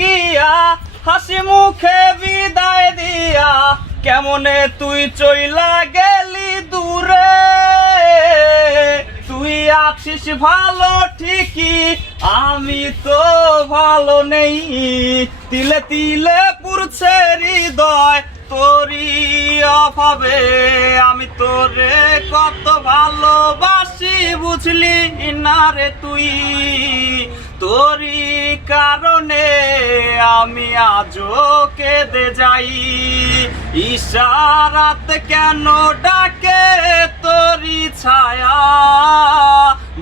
গিয়া হাসি মুখে বিদায় দিয়া কেমনে তুই চইলা গেলি দূরে। তুই আছিস ভালো ঠিকই, আমি তো ভালো নেই। তিলে তিলে পুরছে হৃদয় তোরি অভাবে। আমি তোরে কত ভালোবাসি বুঝলি না রে তুই। তোরি কারণে আমি আজও কেঁদে যাই। ইশারাতে কেন ডাকে তোরি ছায়া,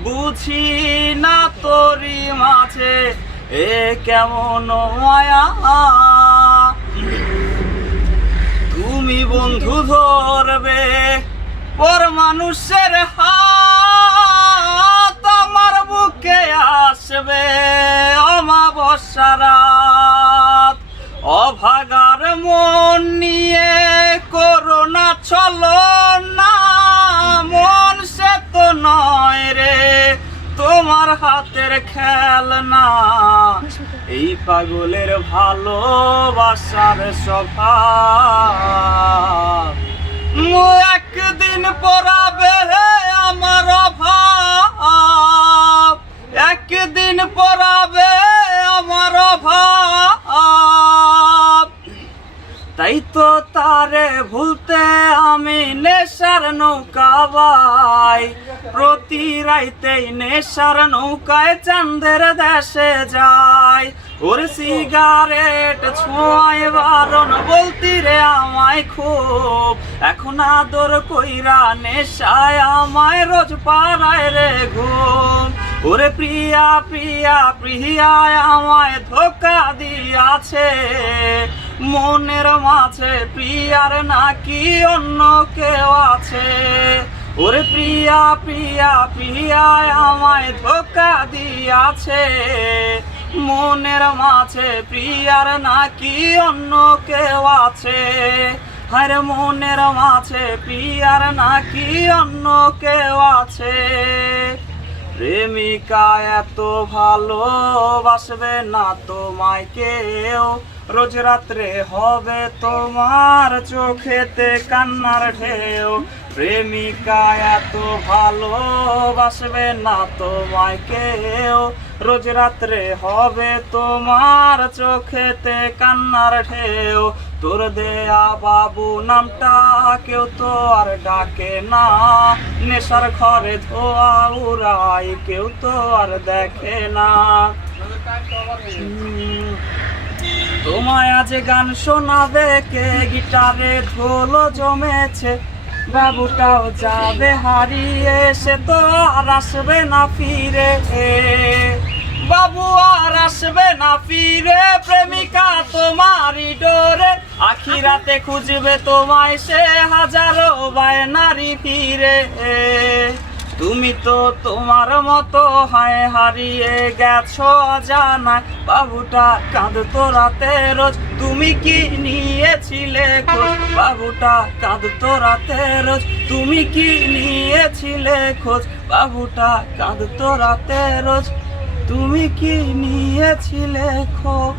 বুঝি না তোরি মাঝে এ কেমন মায়া। তুমি বন্ধু ধরবে পর মানুষের হাত, আমার বুকে আসবে অমাবস্যা রাত। অভাগার মন নিয়ে করোনা চলো না, মন সে তো নয় রে তোমার হাতের খেলনা। এই পাগলের ভালোবাসার স্বভাব একদিন পড়াবে আমার অভাব, একদিন পড়াবে আমার অভাব। তাই তো তারে ভুলতে আমি নেশার নৌকা বাই। প্রতি রাইতেই নেশার নৌকায় চাঁদের দেশে যাই। ওর সিগারেট ছোঁয়ায় বারণ বলতি রে আমায় খুব। এখন আদর কইরা নেশায় আমায় রোজ পাড়ায় রে ঘুম। ওরে প্রিয়া প্রিয়া প্রিয়া আমায় ধোকা দিয়াছে, মনের মাঝে প্রিয়ার নাকি অন্য কেউ আছে। ওরে প্রিয়া প্রিয়া প্রিয়া আমায় ধোকা দিয়াছে, মনের মাঝে প্রিয়ার নাকি অন্য কেউ আছে। হায়রে মনের মাঝে প্রিয়ার নাকি অন্য কেউ আছে। প্রেমিকা এত ভালোবাসবে না তোমায় কেউ, রোজ রাত্রে হবে তোমার চোখেতে কান্নার ঢেউ। প্রেমিকা এত ভালোবাসবে না তোমায় কেউ, রোজ রাত্রে হবে তোমার চোখেতে কান্নার ঢেউ। তোর দেয়া বাবু নামটা কেউ তো আর ডাকে না, নেশার ঘরে ধোয়া উড়াই কেউ তো আর দেখে না। তোমায় আজ গান শোনাবে কে, গিটারে ঢোল জমেছে, বাবুটাও যাবে হারিয়ে, সে তো আর আসবে না ফিরে। বাবু আর আসবে না ফিরে, প্রেমিকা তোমারই ডোরে, আখিরাতে খুঁজবে তোমায় সে হাজারো বায়নারি ফিরে। তুমি তো তোমার মতো হায় হারিয়ে গেছো অজানায়, বাবুটা কাঁদতো রাতে রোজ, তুমি কি নিয়েছিলে খোঁজ? বাবুটা কাঁদতো রাতে রোজ, তুমি কি নিয়েছিলে খোঁজ? বাবুটা কাঁদতো রাতে রোজ, তুমি কি নিয়েছিলে খোঁজ?